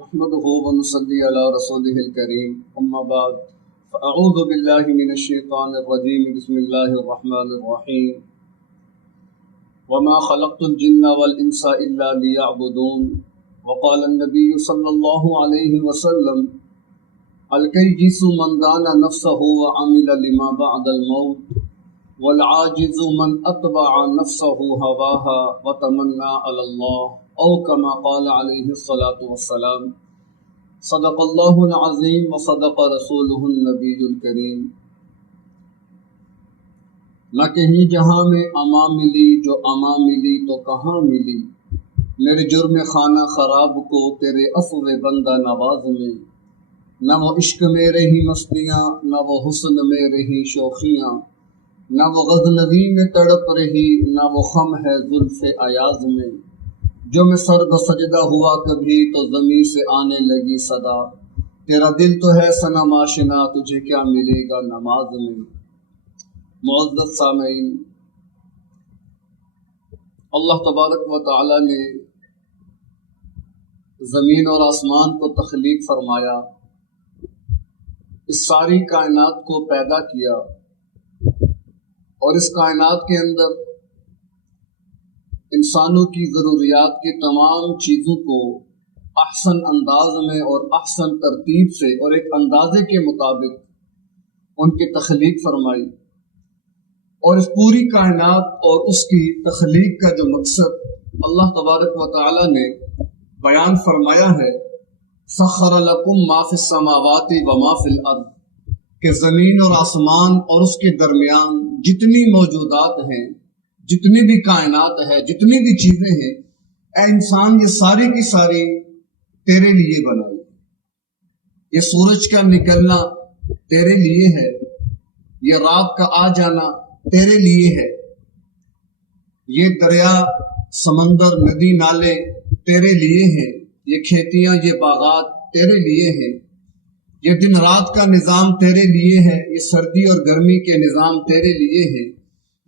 نحمده ونصلي على رسوله الكريم أما بعد فأعوذ بالله من الشيطان الرجيم بسم الله الرحمن الرحيم وما خلقت الجن والإنس إلا ليعبدون وقال النبي صلى الله عليه وسلم الكيس من دان نفسه وعمل لما بعد الموت والعاجز من أتبع نفسه هواها وتمنى على الله أو كما قال عليه الصلاة والسلام صدق الله العظيم وصدق رسوله النبي الكريم۔ نہ کہیں جہاں میں اما ملی جو اما ملی تو کہاں ملی، میرے جرم خانہ خراب کو تیرے عفو بندہ نواز میں، نہ وہ عشق میں رہی مستیاں، نہ وہ حسن میں رہی شوخیاں، نہ وہ غزنوی میں تڑپ رہی، نہ وہ خم ہے زلف ایاز میں، جو میں سر بسجدہ ہوا کبھی تو زمین سے آنے لگی صدا، تیرا دل تو ہے صنم آشنا تجھے کیا ملے گا نماز میں۔ معزز سامعین، اللہ تبارک و تعالی نے زمین اور آسمان کو تخلیق فرمایا، اس ساری کائنات کو پیدا کیا اور اس کائنات کے اندر انسانوں کی ضروریات کی تمام چیزوں کو احسن انداز میں اور احسن ترتیب سے اور ایک اندازے کے مطابق ان کی تخلیق فرمائی، اور اس پوری کائنات اور اس کی تخلیق کا جو مقصد اللہ تبارک و تعالی نے بیان فرمایا ہے، سخر لکم ما فی السماوات و ما فی الارض، کہ زمین اور آسمان اور اس کے درمیان جتنی موجودات ہیں، جتنی بھی کائنات ہے، جتنی بھی چیزیں ہیں، اے انسان یہ ساری کی ساری تیرے لیے بنائی۔ یہ سورج کا نکلنا تیرے لیے ہے، یہ رات کا آ جانا تیرے لیے ہے، یہ دریا سمندر ندی نالے تیرے لیے ہیں، یہ کھیتیاں یہ باغات تیرے لیے ہیں، یہ دن رات کا نظام تیرے لیے ہے، یہ سردی اور گرمی کے نظام تیرے لیے ہے۔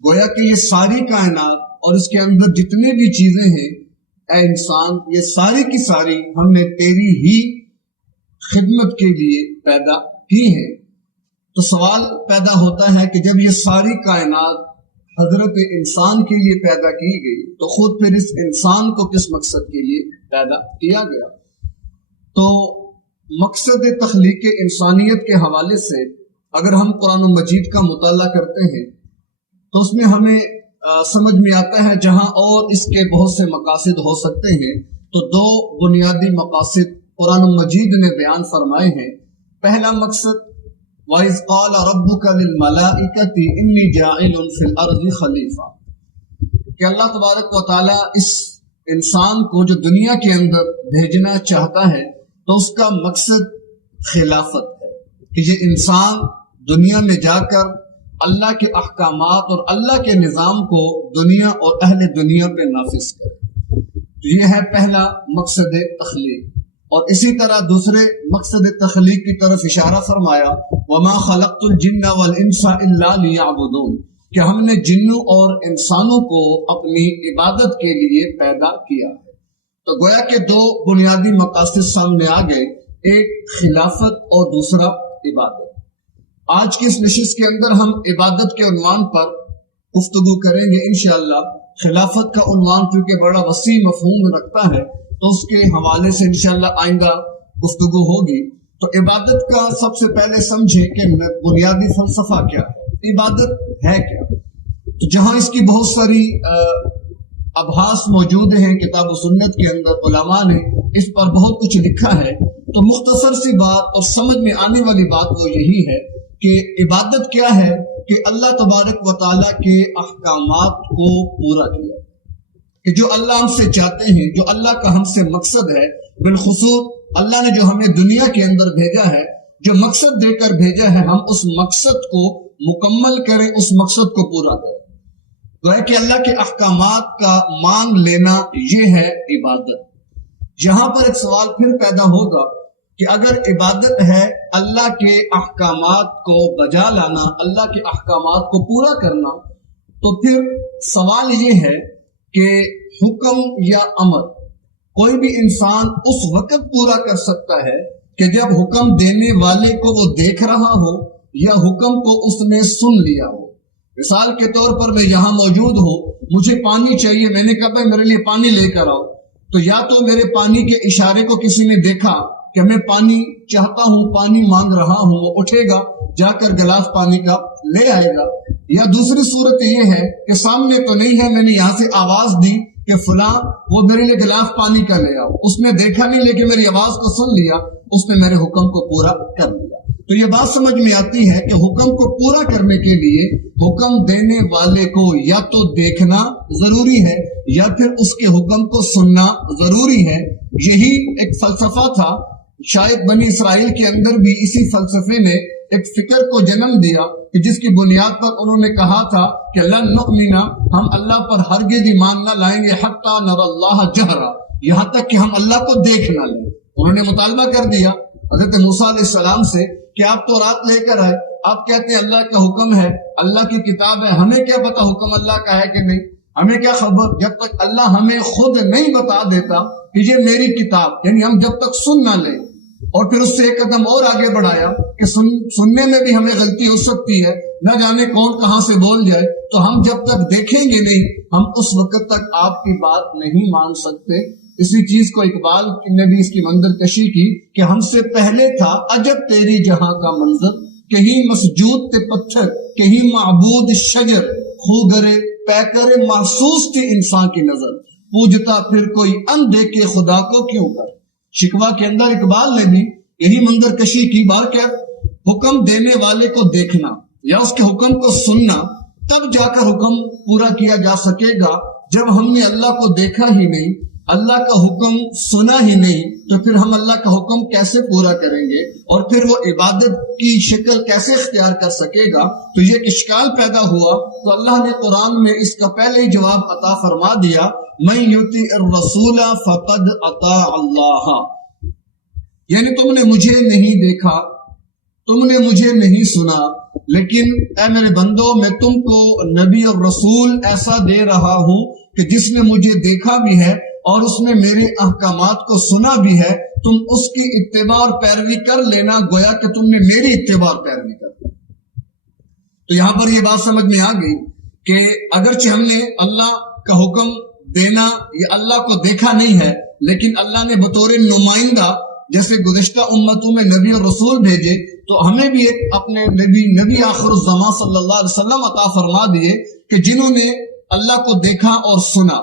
گویا کہ یہ ساری کائنات اور اس کے اندر جتنے بھی چیزیں ہیں، اے انسان یہ ساری کی ساری ہم نے تیری ہی خدمت کے لیے پیدا کی ہیں۔ تو سوال پیدا ہوتا ہے کہ جب یہ ساری کائنات حضرت انسان کے لیے پیدا کی گئی تو خود پھر اس انسان کو کس مقصد کے لیے پیدا کیا گیا؟ تو مقصد تخلیق انسانیت کے حوالے سے اگر ہم قرآن مجید کا مطالعہ کرتے ہیں تو اس میں ہمیں سمجھ میں آتا ہے، جہاں اور اس کے بہت سے مقاصد ہو سکتے ہیں تو دو بنیادی مقاصد قرآن مجید نے بیان فرمائے ہیں۔ پہلا مقصد وَإِذْ قَالَ رَبُّكَ لِلْمَلَائِكَةِ إِنِّي جَاعِلٌ فِي الْأَرْضِ خَلِيفَةً، کہ اللہ تبارک و تعالیٰ اس انسان کو جو دنیا کے اندر بھیجنا چاہتا ہے تو اس کا مقصد خلافت ہے، کہ یہ انسان دنیا میں جا کر اللہ کے احکامات اور اللہ کے نظام کو دنیا اور اہل دنیا پہ نافذ کرے۔ تو یہ ہے پہلا مقصد تخلیق، اور اسی طرح دوسرے مقصد تخلیق کی طرف اشارہ فرمایا، وَمَا خَلَقْتُ الْجِنَّ وَالْإِنسَ إِلَّا لِيَعْبُدُونَ، کہ ہم نے جنوں اور انسانوں کو اپنی عبادت کے لیے پیدا کیا ہے۔ تو گویا کہ دو بنیادی مقاصد سامنے آ گئے، ایک خلافت اور دوسرا عبادت۔ آج کی اس نشست کے اندر ہم عبادت کے عنوان پر گفتگو کریں گے انشاءاللہ۔ خلافت کا عنوان کیونکہ بڑا وسیع مفہوم رکھتا ہے تو اس کے حوالے سے انشاءاللہ آئندہ گفتگو ہوگی۔ تو عبادت کا سب سے پہلے سمجھیں کہ بنیادی فلسفہ کیا ہے، عبادت ہے کیا۔ تو جہاں اس کی بہت ساری ابحاث موجود ہیں کتاب و سنت کے اندر، علماء نے اس پر بہت کچھ لکھا ہے، تو مختصر سی بات اور سمجھ میں آنے والی بات وہ یہی ہے کہ عبادت کیا ہے، کہ اللہ تبارک و تعالیٰ کے احکامات کو پورا کیا، کہ جو اللہ ہم سے چاہتے ہیں، جو اللہ کا ہم سے مقصد ہے، بالخصوص اللہ نے جو ہمیں دنیا کے اندر بھیجا ہے، جو مقصد دے کر بھیجا ہے، ہم اس مقصد کو مکمل کریں، اس مقصد کو پورا کریں۔ تو ہے کہ اللہ کے احکامات کا مان لینا یہ ہے عبادت۔ یہاں پر ایک سوال پھر پیدا ہوگا کہ اگر عبادت ہے اللہ کے احکامات کو بجا لانا، اللہ کے احکامات کو پورا کرنا، تو پھر سوال یہ ہے کہ حکم یا امر کوئی بھی انسان اس وقت پورا کر سکتا ہے کہ جب حکم دینے والے کو وہ دیکھ رہا ہو یا حکم کو اس نے سن لیا ہو۔ مثال کے طور پر میں یہاں موجود ہوں، مجھے پانی چاہیے، میں نے کہا بھائی میرے لیے پانی لے کر آؤ، تو یا تو میرے پانی کے اشارے کو کسی نے دیکھا کہ میں پانی چاہتا ہوں، پانی مانگ رہا ہوں، وہ اٹھے گا، جا کر گلاس پانی کا لے آئے گا، یا دوسری صورت یہ ہے کہ سامنے تو نہیں ہے، میں نے یہاں سے آواز دی کہ فلاں وہ میرے لیے گلاس پانی کا لے آؤ، اس نے دیکھا نہیں لیکن میری آواز کو سن لیا، اس نے میرے حکم کو پورا کر لیا۔ تو یہ بات سمجھ میں آتی ہے کہ حکم کو پورا کرنے کے لیے حکم دینے والے کو یا تو دیکھنا ضروری ہے یا پھر اس کے حکم کو سننا ضروری ہے۔ یہی ایک فلسفہ تھا، شاید بنی اسرائیل کے اندر بھی اسی فلسفے نے ایک فکر کو جنم دیا کہ جس کی بنیاد پر انہوں نے کہا تھا کہ لن نؤمن، ہم اللہ پر ہرگز ایمان نہ لائیں گے حتی نر اللہ جہرا، یہاں تک کہ ہم اللہ کو دیکھ نہ لیں۔ انہوں نے مطالبہ کر دیا حضرت موسیٰ علیہ السلام سے کہ آپ تو رات لے کر آئے، آپ کہتے ہیں اللہ کا حکم ہے، اللہ کی کتاب ہے، ہمیں کیا پتا حکم اللہ کا ہے کہ نہیں، ہمیں کیا خبر، جب تک اللہ ہمیں خود نہیں بتا دیتا کہ یہ میری کتاب، یعنی ہم جب تک سن نہ لیں۔ اور پھر اس سے ایک قدم اور آگے بڑھایا کہ سننے میں بھی ہمیں غلطی ہو سکتی ہے، نہ جانے کون کہاں سے بول جائے، تو ہم جب تک دیکھیں گے نہیں، ہم اس وقت تک آپ کی بات نہیں مان سکتے۔ اسی چیز کو اقبال نے بھی اس کی منظر کشی کی کہ ہم سے پہلے تھا عجب تیری جہاں کا منظر، کہیں مسجود تے پتھر، کہیں معبود شجر، خوگرے پیکرے محسوس تھی انسان کی نظر، پوجتا پھر کوئی اندیکھے خدا کو کیوں کر۔ شکوہ کے اندر اقبال نے بھی یہی منظر کشی کی، بار کیا حکم دینے والے کو دیکھنا یا اس کے حکم کو سننا، تب جا کر حکم پورا کیا جا سکے گا۔ جب ہم نے اللہ کو دیکھا ہی نہیں، اللہ کا حکم سنا ہی نہیں، تو پھر ہم اللہ کا حکم کیسے پورا کریں گے اور پھر وہ عبادت کی شکل کیسے اختیار کر سکے گا؟ تو یہ اشکال پیدا ہوا، تو اللہ نے قرآن میں اس کا پہلے ہی جواب عطا فرما دیا، من یطیع الرسول فقد اطاع اللہ، یعنی تم نے مجھے نہیں دیکھا، تم نے مجھے نہیں سنا، لیکن اے میرے بندو میں تم کو نبی اور رسول ایسا دے رہا ہوں کہ جس نے مجھے دیکھا بھی ہے اور اس نے میرے احکامات کو سنا بھی ہے، تم اس کی اتباع اور پیروی کر لینا، گویا کہ تم نے میری اتباع اور پیروی کر لی۔ تو یہاں پر یہ بات سمجھ میں آ گئی کہ اگرچہ ہم نے اللہ کا حکم دینا یا اللہ کو دیکھا نہیں ہے، لیکن اللہ نے بطور نمائندہ جیسے گزشتہ امتوں میں نبی اور رسول بھیجے، تو ہمیں بھی ایک اپنے نبی آخر الزمان صلی اللہ علیہ وسلم عطا فرما دیے کہ جنہوں نے اللہ کو دیکھا اور سنا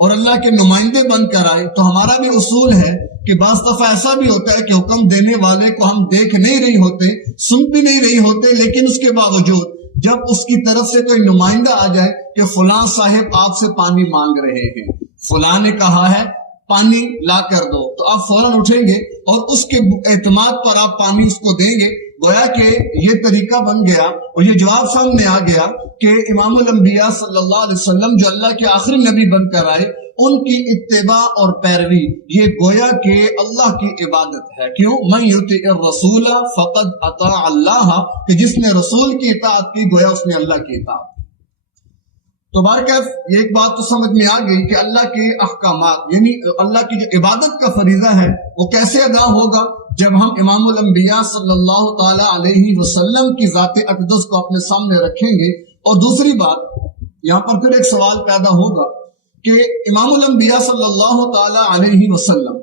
اور اللہ کے نمائندے بن کر آئے۔ تو ہمارا بھی اصول ہے کہ بعض دفعہ ایسا بھی ہوتا ہے کہ حکم دینے والے کو ہم دیکھ نہیں رہی ہوتے، سن بھی نہیں رہی ہوتے، لیکن اس کے باوجود جب اس کی طرف سے کوئی نمائندہ آ جائے کہ فلاں صاحب آپ سے پانی مانگ رہے ہیں، فلاں نے کہا ہے پانی لا کر دو، تو آپ فوراً اٹھیں گے اور اس کے اعتماد پر آپ پانی اس کو دیں گے۔ گویا کہ یہ طریقہ بن گیا اور یہ جواب سامنے آ گیا کہ امام الانبیاء صلی اللہ علیہ وسلم جو اللہ کے آخری نبی بن کر آئے، ان کی اتباع اور پیروی یہ گویا کہ اللہ کی عبادت ہے۔ کیوں؟ من یطیع الرسول فقد اطاع اللہ، کہ جس نے رسول کی اطاعت کی گویا اس نے اللہ کی اطاعت۔ تو بہرکیف یہ ایک بات تو سمجھ میں آ گئی کہ اللہ کے احکامات یعنی اللہ کی جو عبادت کا فریضہ ہے وہ کیسے ادا ہوگا؟ جب ہم امام الانبیاء صلی اللہ تعالی علیہ وسلم کی ذات اقدس کو اپنے سامنے رکھیں گے۔ اور دوسری بات یہاں پر پھر ایک سوال پیدا ہوگا کہ امام الانبیاء صلی اللہ تعالی علیہ وسلم،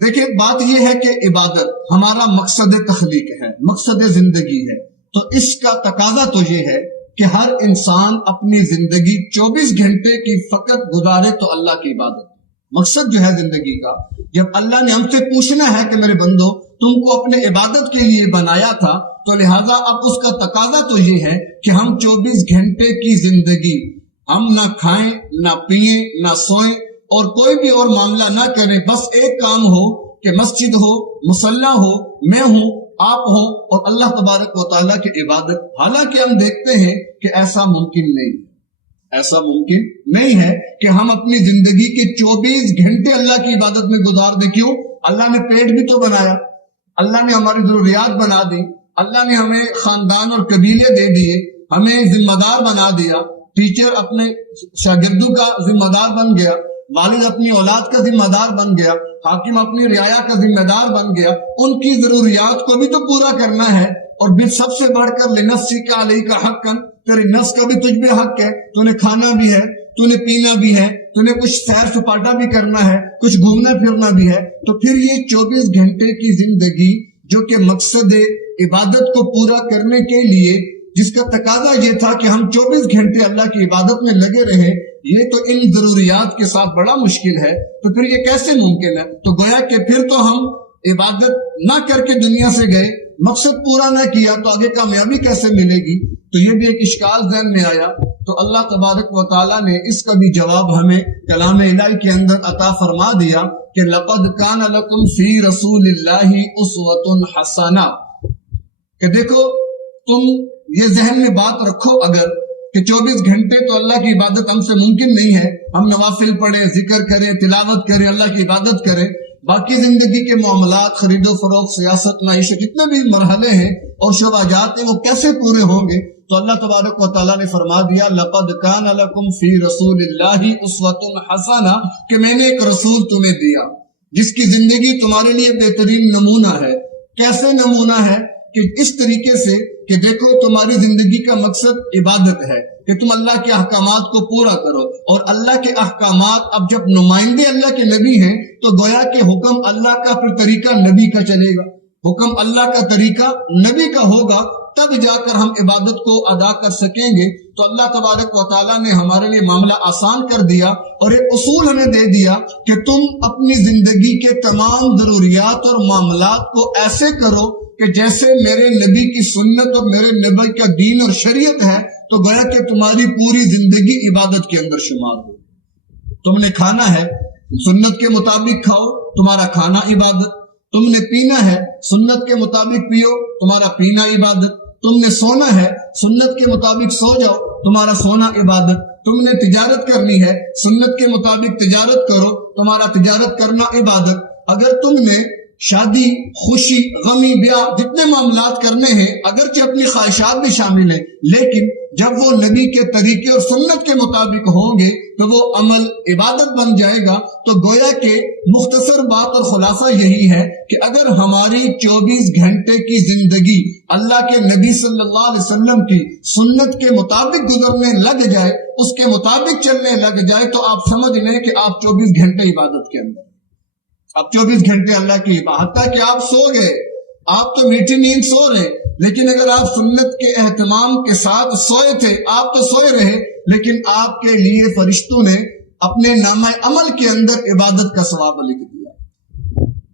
دیکھیں بات یہ ہے کہ عبادت ہمارا مقصد تخلیق ہے، مقصد زندگی ہے، تو اس کا تقاضا تو یہ ہے کہ ہر انسان اپنی زندگی 24 گھنٹے کی فقط گزارے تو اللہ کی عبادت۔ مقصد جو ہے زندگی کا، جب اللہ نے ہم سے پوچھنا ہے کہ میرے بندو تم کو اپنے عبادت کے لیے بنایا تھا، تو لہٰذا اب اس کا تقاضا تو یہ ہے کہ ہم 24 گھنٹے کی زندگی ہم نہ کھائیں، نہ پیئیں، نہ سوئیں اور کوئی بھی اور معاملہ نہ کریں، بس ایک کام ہو کہ مسجد ہو، مصلی ہو، میں ہوں، آپ ہوں اور اللہ تبارک و تعالیٰ کی عبادت۔ حالانکہ ہم دیکھتے ہیں کہ ایسا ممکن نہیں ہے، ایسا ممکن نہیں ہے کہ ہم اپنی زندگی کے 24 گھنٹے اللہ کی عبادت میں گزار دیں۔ کیوں؟ اللہ نے پیٹ بھی تو بنایا، اللہ نے ہماری ضروریات بنا دی، اللہ نے ہمیں خاندان اور قبیلے دے دیے، ہمیں ذمہ دار بنا دیا، ٹیچر اپنے شاگردوں کا ذمہ دار بن گیا، والد اپنی اولاد کا ذمہ دار بن گیا، حاکم اپنی رعایا کا ذمہ دار بن گیا، ان کی ضروریات کو بھی تو پورا کرنا ہے، اور پھر سب سے بڑھ کر لنفسک علیک حقا، تیری نفس کا بھی تجھ پہ حق ہے، تو نے کھانا بھی ہے، تو نے پینا بھی ہے، تو نے کچھ سیر سپاٹا بھی کرنا ہے، کچھ گھومنا پھرنا بھی ہے۔ تو پھر یہ 24 گھنٹے کی زندگی جو کہ مقصد عبادت کو پورا کرنے کے لیے جس کا تقاضا یہ تھا کہ ہم 24 گھنٹے اللہ کی عبادت میں لگے رہیں، یہ تو ان ضروریات کے ساتھ بڑا مشکل ہے، تو پھر یہ کیسے ممکن ہے؟ تو گویا کہ پھر تو ہم عبادت نہ کر کے دنیا سے گئے، مقصد پورا نہ کیا تو آگے کامیابی کیسے ملے گی؟ تو یہ بھی ایک اشکال ذہن میں آیا۔ تو اللہ تبارک و تعالیٰ نے اس کا بھی جواب ہمیں کلام الہی کے اندر عطا فرما دیا کہ لَقَدْ كَانَ لَكُمْ فِي رَسُولِ اللَّهِ أُسْوَةٌ حَسَنَةٌ، کہ دیکھو تم یہ ذہن میں بات رکھو اگر کہ 24 گھنٹے تو اللہ کی عبادت ہم سے ممکن نہیں ہے، ہم نوافل پڑھیں، ذکر کریں، تلاوت کریں، اللہ کی عبادت کریں، باقی زندگی کے معاملات، خرید و فروخت، سیاست، معیشت، جتنے بھی مرحلے ہیں اور شعبات ہیں وہ کیسے پورے ہوں گے؟ تو اللہ تبارک و تعالیٰ نے فرما دیا لَقَدْ كَانَ لَكُمْ فِي رَسُولِ اللَّهِ أُسْوَةٌ حَسَنَةٌ، کہ میں نے ایک رسول تمہیں دیا جس کی زندگی تمہارے لیے بہترین نمونہ ہے۔ کیسے نمونہ ہے؟ کہ اس طریقے سے کہ دیکھو تمہاری زندگی کا مقصد عبادت ہے کہ تم اللہ کے احکامات کو پورا کرو، اور اللہ کے احکامات اب جب نمائندے اللہ کے نبی ہیں تو گویا کہ حکم اللہ کا پھر طریقہ نبی کا چلے گا، حکم اللہ کا طریقہ نبی کا ہوگا، تب جا کر ہم عبادت کو ادا کر سکیں گے۔ تو اللہ تبارک و تعالیٰ نے ہمارے لیے معاملہ آسان کر دیا اور ایک اصول ہمیں دے دیا کہ تم اپنی زندگی کے تمام ضروریات اور معاملات کو ایسے کرو کہ جیسے میرے نبی کی سنت اور میرے نبی کا دین اور شریعت ہے، تو گویا کہ تمہاری پوری زندگی عبادت کے اندر شمار ہو۔ تم نے کھانا ہے، سنت کے مطابق کھاؤ، تمہارا کھانا عبادت۔ تم نے پینا ہے، سنت کے مطابق پیو، تمہارا پینا عبادت۔ تم نے سونا ہے، سنت کے مطابق سو جاؤ، تمہارا سونا عبادت۔ تم نے تجارت کرنی ہے، سنت کے مطابق تجارت کرو، تمہارا تجارت کرنا عبادت۔ اگر تم نے شادی، خوشی، غمی، بیاہ، جتنے معاملات کرنے ہیں، اگرچہ اپنی خواہشات بھی شامل ہیں، لیکن جب وہ نبی کے طریقے اور سنت کے مطابق ہوں گے تو وہ عمل عبادت بن جائے گا۔ تو گویا کہ مختصر بات اور خلاصہ یہی ہے کہ اگر ہماری 24 گھنٹے کی زندگی اللہ کے نبی صلی اللہ علیہ وسلم کی سنت کے مطابق گزرنے لگ جائے، اس کے مطابق چلنے لگ جائے، تو آپ سمجھ لیں کہ آپ 24 گھنٹے عبادت کے اندر، آپ 24 گھنٹے اللہ کی عبادت، حتیٰ کہ آپ سو گئے، آپ تو میٹھی نیند سو رہے، لیکن اگر آپ سنت کے اہتمام کے ساتھ سوئے تھے، آپ تو سوئے رہے، لیکن آپ کے لیے فرشتوں نے اپنے نامہ عمل کے اندر عبادت کا ثواب لکھ دیا۔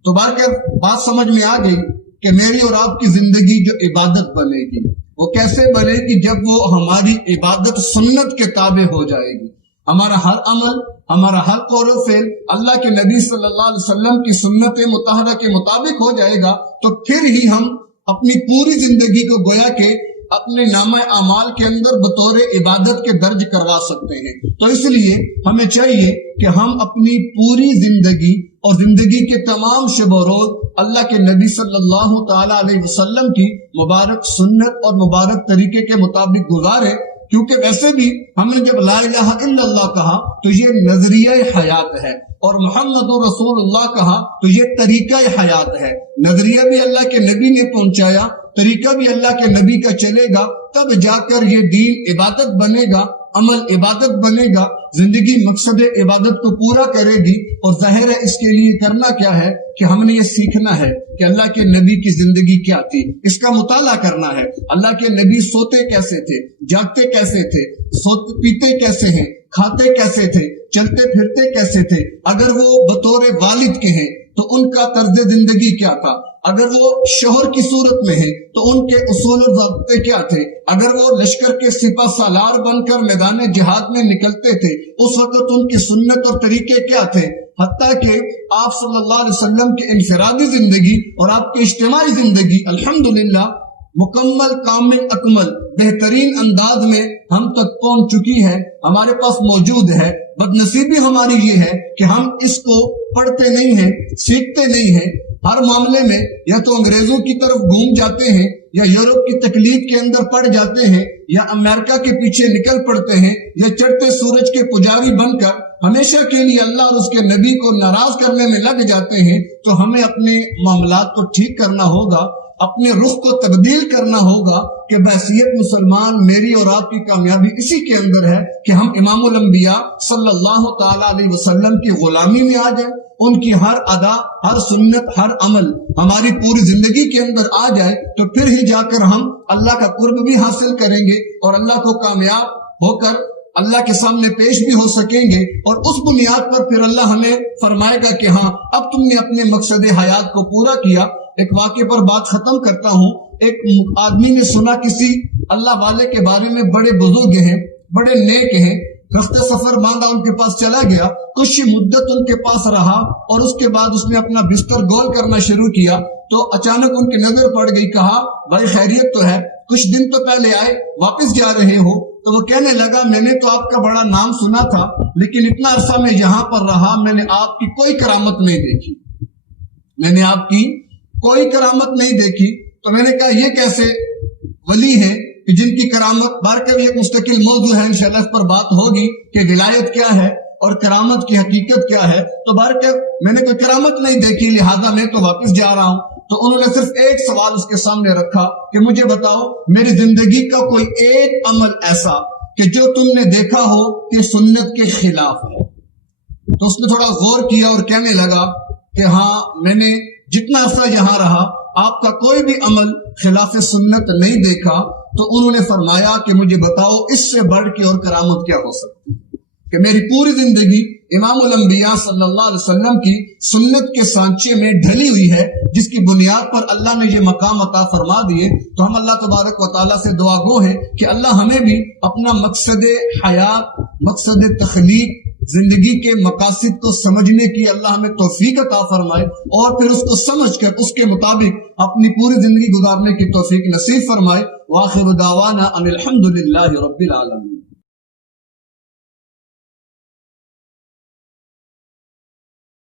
تو بات سمجھ میں آ گئی کہ میری اور آپ کی زندگی جو عبادت بنے گی وہ کیسے بنے گی؟ جب وہ ہماری عبادت سنت کے تابع ہو جائے گی، ہمارا ہر عمل، ہمارا ہر قول و فعل اللہ کے نبی صلی اللہ علیہ وسلم کی سنت مطہرہ کے مطابق ہو جائے گا، تو پھر ہی ہم اپنی پوری زندگی کو گویا کہ اپنے نامہ اعمال کے اندر بطور عبادت کے درج کروا سکتے ہیں۔ تو اس لیے ہمیں چاہیے کہ ہم اپنی پوری زندگی اور زندگی کے تمام شب و روز اللہ کے نبی صلی اللہ تعالی علیہ وسلم کی مبارک سنت اور مبارک طریقے کے مطابق گزارے، کیونکہ ویسے بھی ہم نے جب لا الہ الا اللہ کہا تو یہ نظریہ حیات ہے، اور محمد رسول اللہ کہا تو یہ طریقہ حیات ہے۔ نظریہ بھی اللہ کے نبی نے پہنچایا، طریقہ بھی اللہ کے نبی کا چلے گا، تب جا کر یہ دین عبادت بنے گا، عمل عبادت بنے گا، زندگی مقصد عبادت کو پورا کرے گی۔ اور ظاہر ہے اس کے لیے کرنا کیا ہے کہ ہم نے یہ سیکھنا ہے کہ اللہ کے نبی کی زندگی کیا تھی، اس کا مطالعہ کرنا ہے۔ اللہ کے نبی سوتے کیسے تھے، جاگتے کیسے تھے، سوتے پیتے کیسے ہیں، کھاتے کیسے تھے، چلتے پھرتے کیسے تھے، اگر وہ بطور والد کے ہیں تو ان کا طرز زندگی کیا تھا، اگر وہ شوہر کی صورت میں ہیں تو ان کے اصول و ضابطے کیا تھے، اگر وہ لشکر کے سپہ سالار بن کر میدان جہاد میں نکلتے تھے اس وقت ان کی سنت اور طریقے کیا تھے، حتیٰ کہ آپ صلی اللہ علیہ وسلم کی انفرادی زندگی اور آپ کی اجتماعی زندگی الحمدللہ مکمل، کامل، اکمل، بہترین انداز میں ہم تک پہنچ چکی ہے، ہمارے پاس موجود ہے۔ بدنصیبی ہماری یہ ہے کہ ہم اس کو پڑھتے نہیں ہیں، سیکھتے نہیں ہیں، ہر معاملے میں یا تو انگریزوں کی طرف گھوم جاتے ہیں، یا یورپ کی تقلید کے اندر پڑ جاتے ہیں، یا امریکہ کے پیچھے نکل پڑتے ہیں، یا چڑھتے سورج کے پجاری بن کر ہمیشہ کے لیے اللہ اور اس کے نبی کو ناراض کرنے میں لگ جاتے ہیں تو ہمیں اپنے معاملات کو ٹھیک کرنا ہوگا، اپنے رخ کو تبدیل کرنا ہوگا کہ بحیثیت مسلمان میری اور آپ کی کامیابی اسی کے اندر ہے کہ ہم امام الانبیاء صلی اللہ تعالی علیہ وسلم کی غلامی میں آ جائیں، ان کی ہر ادا، ہر سنت، ہر عمل ہماری پوری زندگی کے اندر آ جائے، تو پھر ہی جا کر ہم اللہ کا قرب بھی حاصل کریں گے اور اللہ کو کامیاب ہو کر اللہ کے سامنے پیش بھی ہو سکیں گے، اور اس بنیاد پر پھر اللہ ہمیں فرمائے گا کہ ہاں اب تم نے اپنے مقصد حیات کو پورا کیا۔ ایک واقعے پر بات ختم کرتا ہوں۔ ایک آدمی نے سنا کسی اللہ والے کے بارے میں، بڑے بزرگ ہیں، بڑے نیک ہیں، رخت سفر باندھا ان کے پاس چلا گیا، کچھ مدت ان کے پاس رہا اور اس کے بعد اس نے اپنا بستر گول کرنا شروع کیا تو اچانک ان کی نظر پڑ گئی۔ کہا بھائی خیریت تو ہے، کچھ دن تو پہلے آئے، واپس جا رہے ہو؟ تو وہ کہنے لگا میں نے تو آپ کا بڑا نام سنا تھا، لیکن اتنا عرصہ میں یہاں پر رہا، میں نے آپ کی کوئی کرامت نہیں دیکھی، میں نے آپ کی کوئی کرامت نہیں دیکھی۔ تو میں نے کہا یہ کیسے ولی ہیں کہ جن کی کرامت، بارکہ ایک مستقل موضوع ہے، انشاءاللہ اس پر بات ہوگی کہ ولایت کیا ہے اور کرامت کی حقیقت کیا ہے۔ تو بارکہ میں نے کوئی کرامت نہیں دیکھی، لہذا میں تو واپس جا رہا ہوں۔ تو انہوں نے صرف ایک سوال اس کے سامنے رکھا کہ مجھے بتاؤ میری زندگی کا کوئی ایک عمل ایسا کہ جو تم نے دیکھا ہو کہ سنت کے خلاف ہے۔ تو اس نے تھوڑا غور کیا اور کہنے لگا کہ ہاں میں نے جتنا عرصہ یہاں رہا آپ کا کوئی بھی عمل خلاف سنت نہیں دیکھا۔ تو انہوں نے فرمایا کہ مجھے بتاؤ اس سے بڑھ کے اور کرامت کیا ہو سکتی ہے کہ میری پوری زندگی امام الانبیاء صلی اللہ علیہ وسلم کی سنت کے سانچے میں ڈھلی ہوئی ہے، جس کی بنیاد پر اللہ نے یہ مقام عطا فرما دیے۔ تو ہم اللہ تبارک و تعالیٰ سے دعا گو ہیں کہ اللہ ہمیں بھی اپنا مقصد حیات، مقصد تخلیق، زندگی کے مقاصد کو سمجھنے کی اللہ ہمیں توفیق عطا فرمائے، اور پھر اس کو سمجھ کر اس کے مطابق اپنی پوری زندگی گزارنے کی توفیق نصیب فرمائے۔ وآخر دعوانا ان الحمد للہ رب العالمین۔